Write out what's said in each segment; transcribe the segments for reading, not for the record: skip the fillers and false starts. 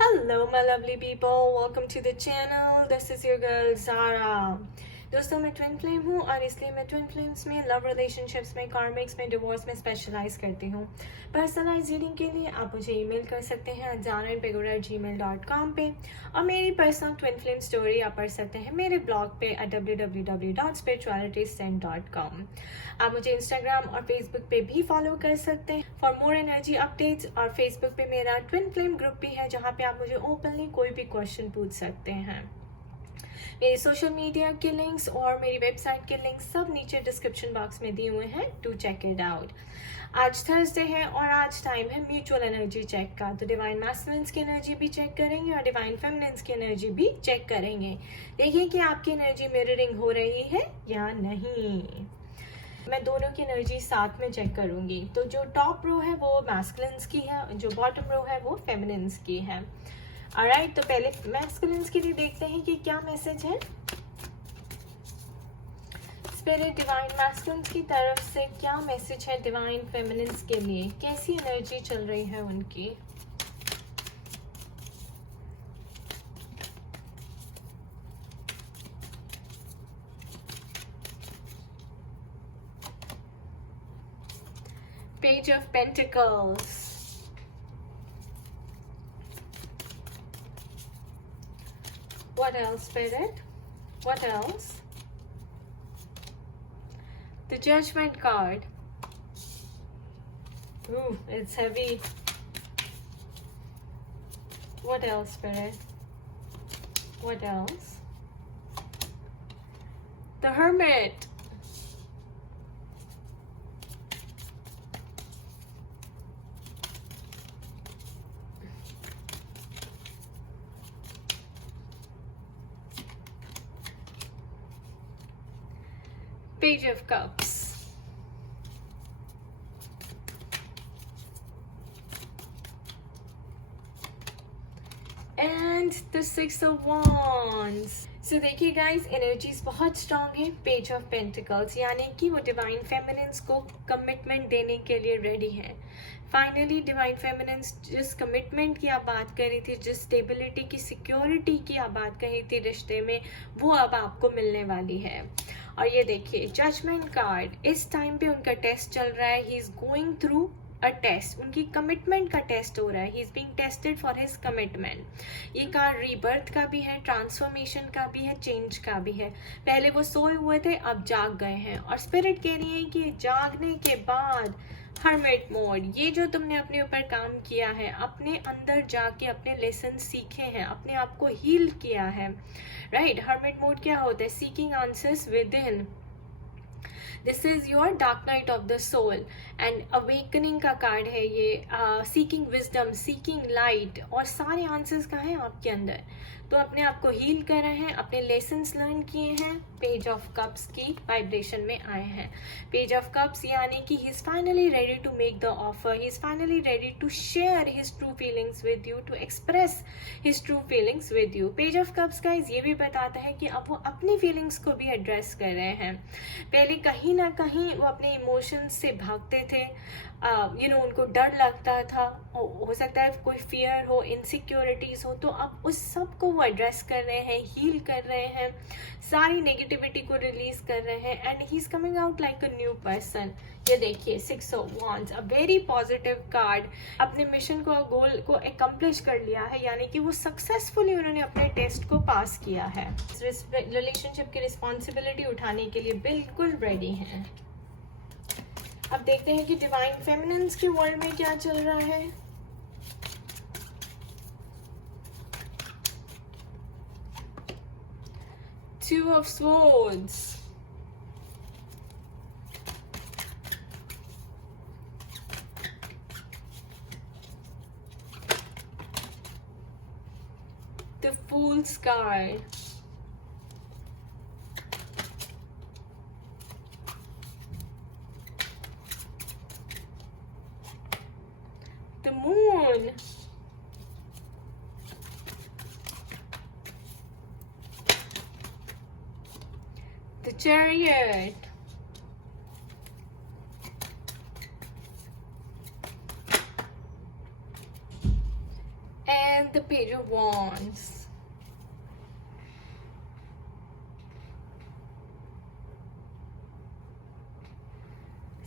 Hello my lovely people, welcome to the channel. This is your girl Zara. दोस्तों मैं twin flame हूँ और इसलिए मैं ट्विन फ्लेम्स में लव रिलेशनशिप्स में कार्मिक्स में डिवोर्स में स्पेशलाइज करती हूँ। पर्सनलाइज रीडिंग के लिए आप मुझे ईमेल कर सकते हैं zara@pagoda@gmail.com पे और मेरी पर्सनल ट्विन फ्लेम स्टोरी आप पढ़ सकते हैं मेरे ब्लॉग पे www.spiritualitystand.com। आप मुझे इंस्टाग्राम और फेसबुक पे भी फॉलो कर सकते हैं फॉर मोर एनर्जी अपडेट्स। और फेसबुक पे मेरा ट्विन फ्लेम ग्रुप भी है जहाँ पे आप मुझे ओपनली कोई भी क्वेश्चन पूछ सकते हैं। मेरे सोशल मीडिया के लिंक्स और मेरी वेबसाइट के लिंक्स सब नीचे डिस्क्रिप्शन बॉक्स में दिए हुए हैं, टू चेक इट आउट। आज थर्सडे है और आज टाइम है म्यूचुअल एनर्जी चेक का, तो डिवाइन मैस्कुलिन्स की एनर्जी भी चेक करेंगे और डिवाइन फेमिनिन्स की एनर्जी भी चेक करेंगे। देखिए कि आपकी एनर्जी मिररिंग हो रही है या नहीं। मैं दोनों की एनर्जी साथ में चेक करूंगी। तो जो टॉप रो है वो मैस्कुलिन्स की है, जो बॉटम रो है वो फेमिनिन्स की है। ऑलराइट, तो पहले मैस्कुलिन्स के लिए देखते हैं कि क्या मैसेज है। स्पिरिट डिवाइन मैस्कुलिन्स की तरफ से क्या मैसेज है डिवाइन फेमिनिन्स के लिए, कैसी एनर्जी चल रही है उनकी। Page of pentacles, what else spirit, what else, the judgment card. Ooh, it's heavy. What else spirit, what else, the hermit, page of cups, and the six of wands. So देखिए guys, energies बहुत strong है। Page of pentacles यानी कि वो divine feminines को commitment देने के लिए रेडी है। फाइनली डिवाइन फेमिनिन्स जिस कमिटमेंट की आप बात कर रही थी, जिस स्टेबिलिटी की, सिक्योरिटी की आप बात कर रही थी रिश्ते में, वो अब आपको मिलने वाली है। और ये देखिए जजमेंट कार्ड, इस टाइम पे उनका टेस्ट चल रहा है। He is going through a test, उनकी कमिटमेंट का टेस्ट हो रहा है। He is being tested for his commitment. ये कार्ड रीबर्थ का भी है, ट्रांसफॉर्मेशन का भी है, चेंज का भी है। पहले वो सोए हुए थे, अब जाग गए हैं और स्पिरिट कह रही है कि जागने के बाद हर्मिट मोड, ये जो तुमने अपने ऊपर काम किया है, अपने अंदर जाके अपने लेसन सीखे हैं, अपने आप को हील किया है, राइट। हर्मिट मोड क्या होता है? Seeking answers within. This is your dark night of the soul and awakening का कार्ड है ये। सीकिंग विजडम, सीकिंग लाइट, और सारे आंसर्स कहाँ हैं? आपके अंदर। तो अपने आप को हील कर रहे हैं, अपने लेसन्स लर्न किए हैं, पेज ऑफ कप्स की वाइब्रेशन में आए हैं। पेज ऑफ कप्स यानी कि he is finally ready to make the offer, he is finally ready to share his true feelings with you, to express his true feelings with you. Page of cups guys ये भी बताता है कि अब वो अपनी फीलिंग्स को भी एड्रेस कर रहे हैं। पहले कहीं ना कहीं वो अपने इमोशंस से भागते थे, उनको डर लगता था, हो सकता है कोई फियर हो, इनसिक्योरिटीज हो, तो अब उस सब को वो एड्रेस कर रहे हैं, हील कर रहे हैं, सारी नेगेटिविटी को रिलीज कर रहे हैं and he is coming out like a new person. ये देखिए six of wands, a very positive card. अपने मिशन को, गोल को एकम्प्लिश कर लिया है, यानी कि वो सक्सेसफुली उन्होंने अपने टेस्ट को पास किया है। रिलेशनशिप की रिस्पॉन्सिबिलिटी उठाने के लिए बिल्कुल रेडी हैं। अब देखते हैं कि डिवाइन फेमिनिन्स के वर्ल्ड में क्या चल रहा है। Two of Swords, the Fool's card, the Moon, the Chariot, and the Page of Wands.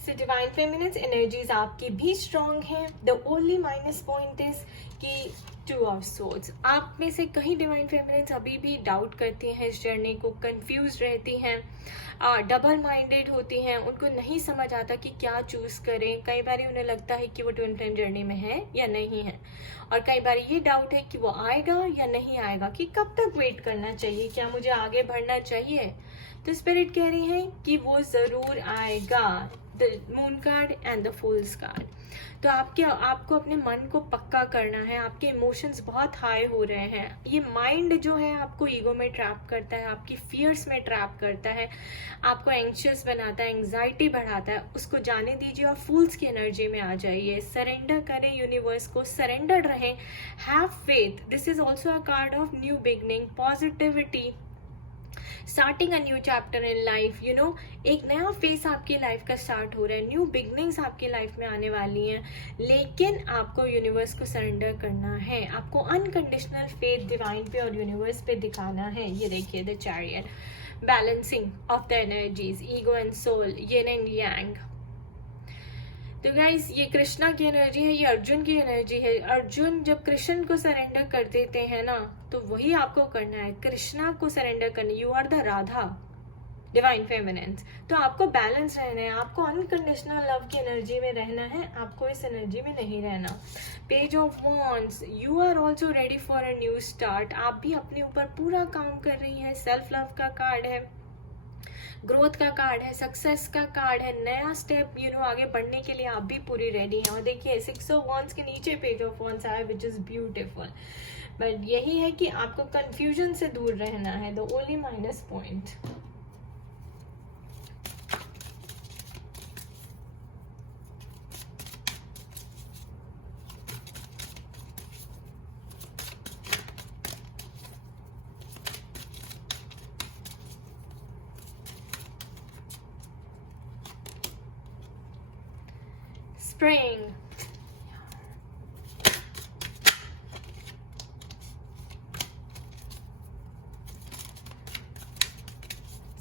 So divine feminine energies आपकी भी स्ट्रॉन्ग हैं. The only minus point is कि 2 ऑफ सोर्ड्स. आप में से कहीं डिवाइन फेमिनिन अभी भी डाउट करती हैं इस जर्नी को, कंफ्यूज रहती हैं, डबल माइंडेड होती हैं, उनको नहीं समझ आता कि क्या चूज करें. कई बार उन्हें लगता है कि वो ट्विन फ्लेम जर्नी में है या नहीं है, और कई बार ये डाउट है कि वो आएगा या नहीं आएगा, कि कब तक वेट करना चाहिए, क्या मुझे आगे बढ़ना चाहिए. तो स्पिरिट कह रही है कि वो जरूर आएगा. The moon card and the fools card. तो आपको अपने मन को पक्का करना है. आपके इमोशंस बहुत हाई हो रहे हैं. ये माइंड जो है आपको ईगो में ट्रैप करता है, आपकी फियर्स में ट्रैप करता है, आपको एंग्शियस बनाता है, एंग्जाइटी बढ़ाता है. उसको जाने दीजिए और फूल्स की एनर्जी में आ जाइए. सरेंडर करें यूनिवर्स को, सरेंडर रहें, have faith. This is also a card of new beginning, positivity, starting a new chapter in life. You know, एक नया फेस आपकी लाइफ का स्टार्ट हो रहा है. न्यू बिगनिंग्स आपकी लाइफ में आने वाली हैं, लेकिन आपको यूनिवर्स को सरेंडर करना है. आपको अनकंडीशनल फेथ डिवाइन पे और यूनिवर्स पे दिखाना है. ये देखिए the chariot, balancing of the energies, ego and soul, yin and yang. तो गाइज ये कृष्णा की एनर्जी है, ये अर्जुन की एनर्जी है. अर्जुन जब कृष्ण को सरेंडर कर देते हैं ना, तो वही आपको करना है, कृष्णा को सरेंडर करना. You are the Radha, divine feminine. तो आपको बैलेंस रहना है, आपको अनकंडीशनल लव की एनर्जी में रहना है, आपको इस एनर्जी में नहीं रहना. Page of wands, you are also ready for a new start. आप भी अपने ऊपर पूरा काम कर रही है. सेल्फ लव का कार्ड है, ग्रोथ का कार्ड है, सक्सेस का कार्ड है, नया स्टेप आगे बढ़ने के लिए आप भी पूरी रेडी हैं. और देखिए 6 ऑफ वॉन्ड्स के नीचे पेज ऑफ वॉन्ड्स आया, विच इज ब्यूटिफुल. बट यही है कि आपको कंफ्यूजन से दूर रहना है. The only minus point. Spring.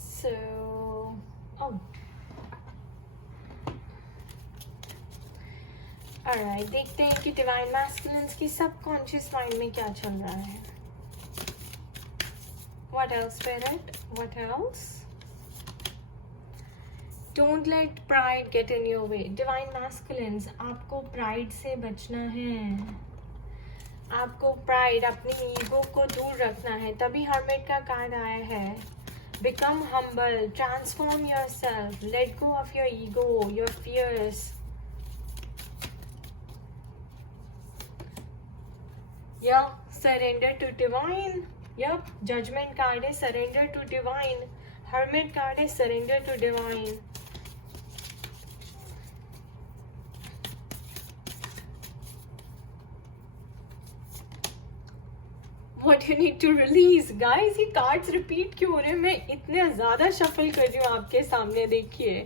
So, alright, देखते हैं कि डिवाइन मैस्कुलिन्स की सबकॉन्शियस माइंड में क्या चल रहा है. What else, Spirit? What else? Don't let pride get in your way. Divine masculines, आपको प्राइड से बचना है. आपको प्राइड, अपनी ईगो को दूर रखना है. तभी हर्मिट का कार्ड आया है. Become humble, transform yourself, let go of your ego, your fears. Yeah, surrender to divine. Yep, judgment card है, surrender to divine. Hermit card है, surrender to divine. What you need to release, guys. ये cards repeat क्यों हो रहे हैं? मैं इतने ज्यादा शफल कर रही हूँ आपके सामने, देखिए.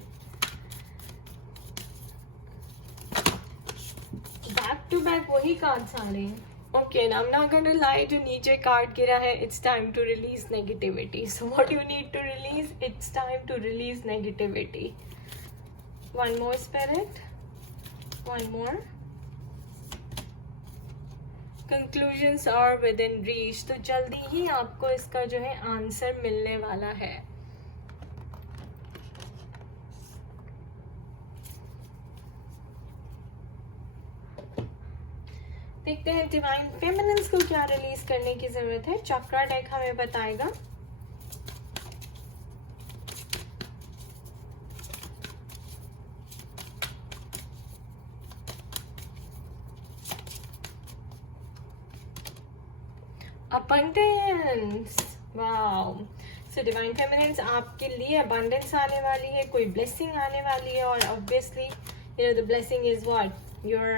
बैक टू बैक वही कार्ड्स आ रहे हैं. Okay, now I'm not gonna lie, जो नीचे कार्ड गिरा है, it's time to release negativity. So what you need to release? It's time to release negativity. One more, Spirit. One more. Conclusions are within reach. तो जल्दी ही आपको इसका जो है आंसर मिलने वाला है. देखते हैं डिवाइन फेमिनिन्स को क्या रिलीज करने की जरूरत है. चक्रा डेक हमें बताएगा. abundance. Wow. So divine feminines, आपके लिए abundance आने वाली है, कोई blessing आने वाली है. और obviously the blessing is what? Your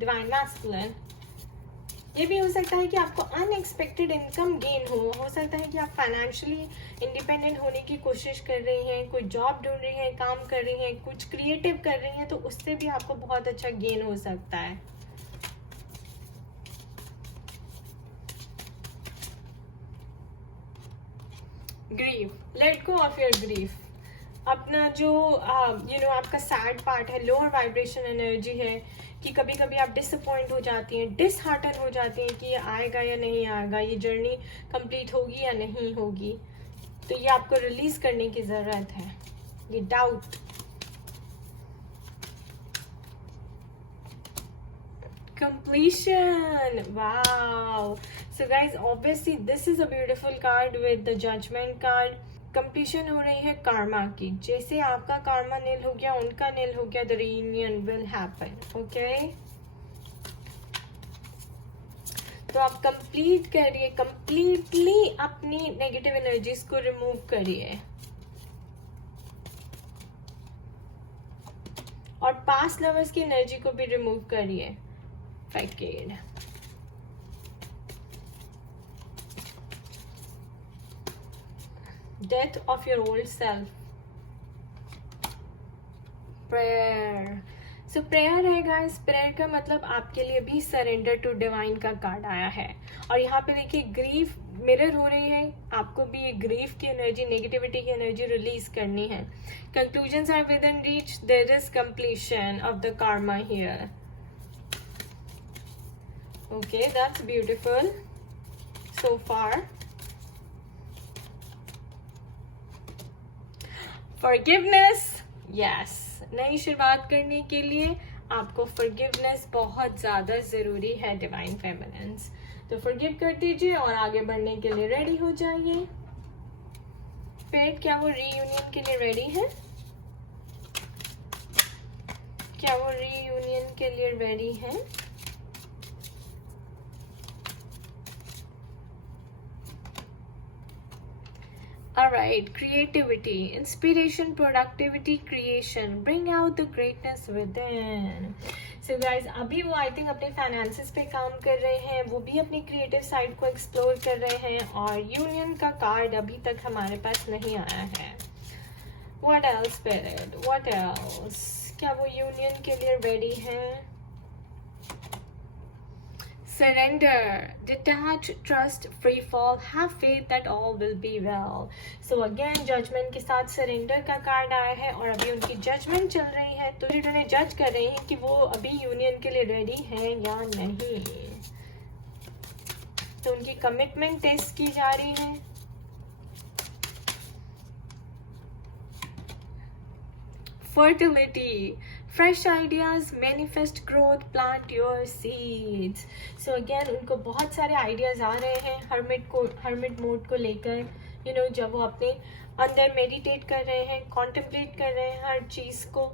divine masculine. ये भी हो सकता है कि आपको अनएक्सपेक्टेड इनकम गेन हो सकता है कि आप फाइनेंशियली इंडिपेंडेंट होने की कोशिश कर रही हैं, कोई जॉब ढूंढ रही हैं, काम कर रही हैं, कुछ क्रिएटिव कर रही हैं, तो उससे भी आपको बहुत अच्छा गेन हो सकता है. Grief, let go of your grief. अपना जो आपका सैड पार्ट है, लोअर वाइब्रेशन एनर्जी है, कि कभी कभी आप डिसअपॉइंट हो जाती हैं, डिसहार्टन हो जाती हैं कि ये आएगा या नहीं आएगा, ये जर्नी कंप्लीट होगी या नहीं होगी, तो ये आपको रिलीज करने की जरूरत है, ये doubt. Completion. Wow. So guys, obviously this is a beautiful card with the judgment card. Completion हो रही है karma की, जैसे आपका karma nil हो गया, उनका nil हो गया, the reunion will happen. Okay? तो आप कंप्लीट करिए, कंप्लीटली अपनी नेगेटिव एनर्जीज को रिमूव करिए, और पास्ट लवर्स की एनर्जी को भी रिमूव करिए। Facade. Death of your old self. Prayer. So prayer है guys, prayer का मतलब आपके लिए भी सरेंडर टू डिवाइन का कार्ड आया है। और यहाँ पे देखिए ग्रीफ मिरर हो रही है, आपको भी ये ग्रीफ की एनर्जी, नेगेटिविटी की एनर्जी रिलीज करनी है। Conclusions are within reach, there is completion of the karma here. Okay, that's beautiful so far. Forgiveness, yes. नई शुरुआत करने के लिए आपको forgiveness बहुत ज़्यादा ज़रूरी है डिवाइन फेमिनिन्स। तो forgive कर दीजिए और आगे बढ़ने के लिए रेडी हो जाइए। फिर क्या वो reunion के लिए रेडी है? क्या वो reunion के लिए रेडी है? Alright, creativity, inspiration, productivity, creation, bring out the greatness within. So guys, अभी वो I think अपने finances पे काम कर रहे हैं, वो भी अपनी creative side को explore कर रहे हैं, और union का कार्ड अभी तक हमारे पास नहीं आया है। What else, Spirit? What else? क्या वो union के लिए ready हैं? Surrender, detach, trust, free fall, have faith that all will be well. So again, judgment के साथ surrender का कार्ड आया है, और अभी उनकी judgment चल रही है, तो उन्हें जज कर रही हैं कि वो अभी यूनियन के लिए रेडी हैं या नहीं। तो उनकी कमिटमेंट टेस्ट की जा रही है। Fertility, fresh ideas, manifest growth, plant your seeds. So again, उनको बहुत सारे ideas आ रहे हैं hermit mode को लेकर, जब वो अपने अंदर meditate कर रहे हैं, contemplate कर रहे हैं हर चीज़ को,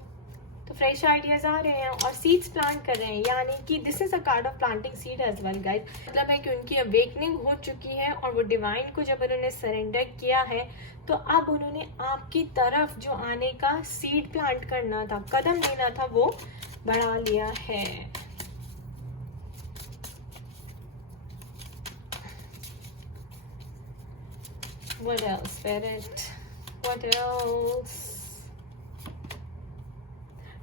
तो fresh ideas आ रहे हैं और seeds plant कर रहे हैं, यानी कि this is a card of planting seed as well guys। मतलब है कि उनकी awakening हो चुकी है, और वो divine को जब उन्होंने surrender किया है, तो अब उन्होंने आपकी तरफ जो आने का सीड प्लांट करना था, कदम लेना था, वो बढ़ा लिया है। What else, Spirit? What else?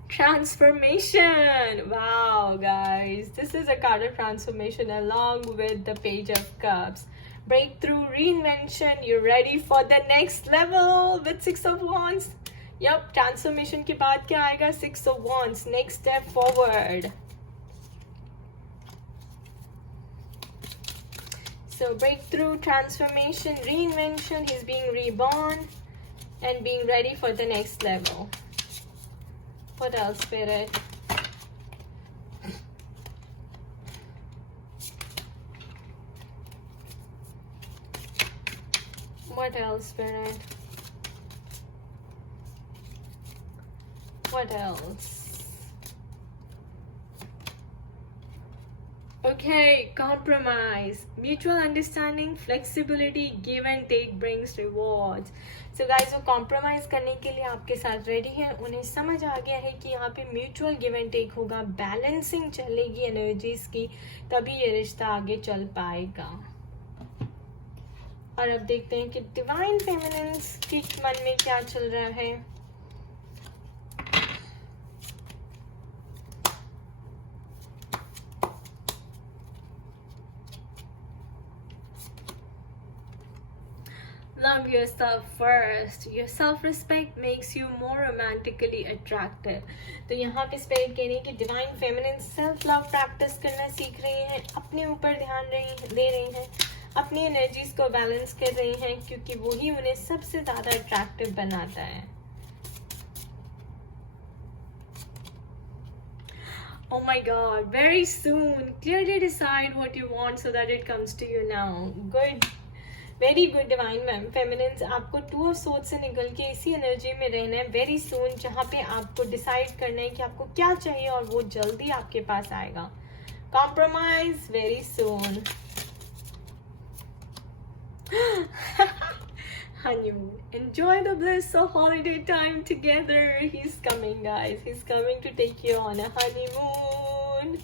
Transformation. Wow, guys, this is a card of transformation along with the Page of Cups. Breakthrough, reinvention, you're ready for the next level with Six of Wands. Yup, transformation के बाद क्या आएगा? Six of Wands, next step forward. So breakthrough, transformation, reinvention, he's being reborn and being ready for the next level. What else, Spirit? What else, Spirit? What else? Okay, compromise, mutual understanding, flexibility, give and take brings rewards. So guys, वो compromise करने के लिए आपके साथ ready हैं, उन्हें समझ आ गया है कि यहाँ पे mutual give and take होगा, balancing चलेगी energies की, तभी ये रिश्ता आगे चल पाएगा। और अब देखते हैं कि डिवाइन फेमिनिन्स के मन में क्या चल रहा है। Love yourself first. Your self-respect makes you more romantically attractive. तो यहाँ पे स्पिरिट कह रही है कि divine feminine self love practice करना सीख रही हैं, अपने ऊपर ध्यान दे रही हैं, अपनी एनर्जीज को बैलेंस कर रही हैं, क्योंकि वही उन्हें सबसे ज़्यादा अट्रैक्टिव बनाता है. Oh my God, very soon. Clearly decide what you want so that it comes to you now. Good. Very good divine feminines. आपको टू ऑफ सोर्ड से निकल के इसी एनर्जी में रहना है वेरी सून, जहाँ पे आपको डिसाइड करना है कि आपको क्या चाहिए और वो जल्दी आपके पास आएगा. Compromise very soon. Honeymoon. Enjoy the bliss of holiday time together. He's coming, guys. He's coming to take you on a honeymoon.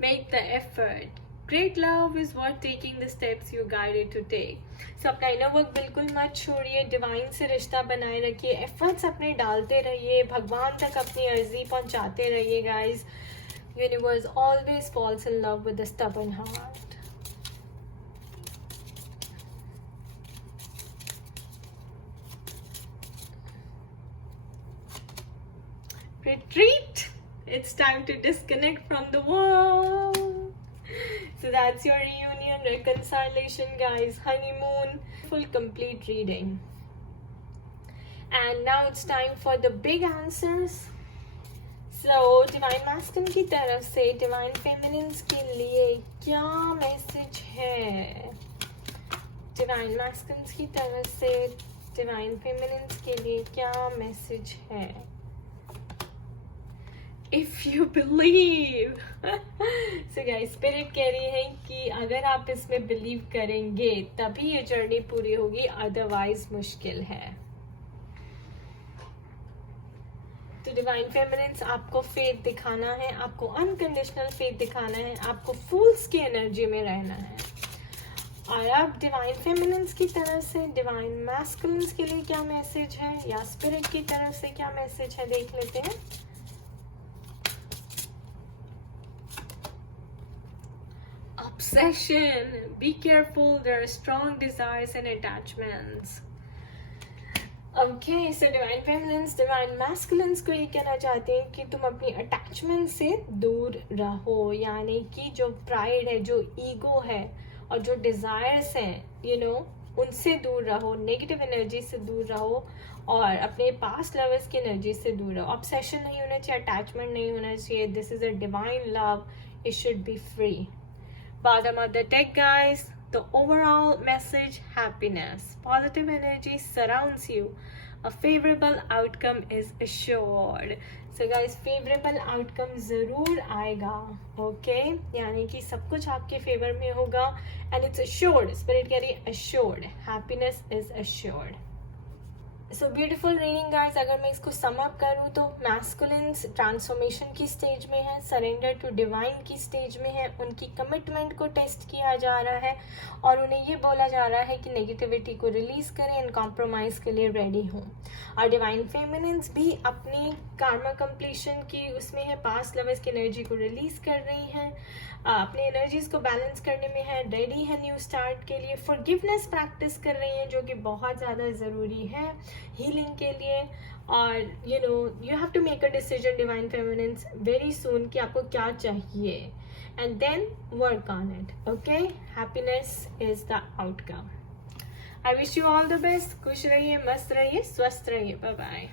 Make the effort. Great love is what taking the steps you guided to take. So अपना inner work बिल्कुल मत छोड़िए, divine से रिश्ता बनाए रखिए, efforts अपने डालते रहिए, भगवान तक अपनी अर्जी पहुंचाते रहिए guys. Universe always falls in love with the stubborn heart. Retreat. It's time to disconnect from the world. So that's your reunion, reconciliation, guys. Honeymoon, full complete reading. And now it's time for the big answers. So Divine Masculine की तरफ से Divine Feminines के लिए क्या message है? Divine Masculines की तरफ से Divine Feminines के लिए क्या मैसेज है? If you believe. So guys, spirit कह रही है कि अगर आप इसमें बिलीव करेंगे तभी ये जर्नी पूरी होगी, अदरवाइज मुश्किल है. तो डिवाइन फेमिनिन्स, आपको फेथ दिखाना है, आपको अनकंडीशनल फेथ दिखाना है, आपको फूल्स की एनर्जी में रहना है. और अब डिवाइन फेमिनिन्स की तरफ से डिवाइन मैस्कुलिन्स के लिए क्या मैसेज है, या स्पिरिट की तरफ से क्या मैसेज है, देख लेते हैं. Obsession. Be careful. There are strong desires and attachments. Okay, so Divine Feminines, Divine Masculines को ये कहना चाहते हैं कि तुम अपनी अटैचमेंट से दूर रहो, यानी कि जो प्राइड है, जो ईगो है और जो डिजायर्स हैं, उनसे दूर रहो, नेगेटिव एनर्जी से दूर रहो और अपने पास्ट लवर्स की एनर्जी से दूर रहो. ऑब्सेशन नहीं होना चाहिए, अटैचमेंट नहीं होना चाहिए. This is a divine love. It should be free. Bottom of the deck, guys. The overall message: happiness. Positive energy surrounds you. A favorable outcome is assured. So guys, favorable outcome जरूर आएगा. Okay? यानी कि सब कुछ आपके favour में होगा. And it's assured. Spirit कह रही है assured. Happiness is assured. So beautiful reading guys. अगर मैं इसको सम अप करूँ तो मैस्कुलिन्स ट्रांसफॉर्मेशन की स्टेज में है, सरेंडर टू डिवाइन की स्टेज में है, उनकी कमिटमेंट को टेस्ट किया जा रहा है और उन्हें ये बोला जा रहा है कि नेगेटिविटी को रिलीज करें एंड कॉम्प्रोमाइज के लिए रेडी हों. और डिवाइन फेमिनिन्स भी अपनी कार्मा कंप्लीशन की उसमें है, पास्ट लवर्स की एनर्जी को रिलीज कर रही हैं, अपनी एनर्जीज को बैलेंस करने में है, रेडी है न्यू स्टार्ट के लिए, फॉरगिवनेस प्रैक्टिस कर रही हैं जो कि बहुत ज़्यादा ज़रूरी है हीलिंग के लिए. और you have to make a decision divine feminines very soon कि आपको क्या चाहिए, and then work on it. Okay, happiness is the outcome. I wish you all the best. खुश रहिए, मस्त रहिए, स्वस्थ रहिए. Bye bye.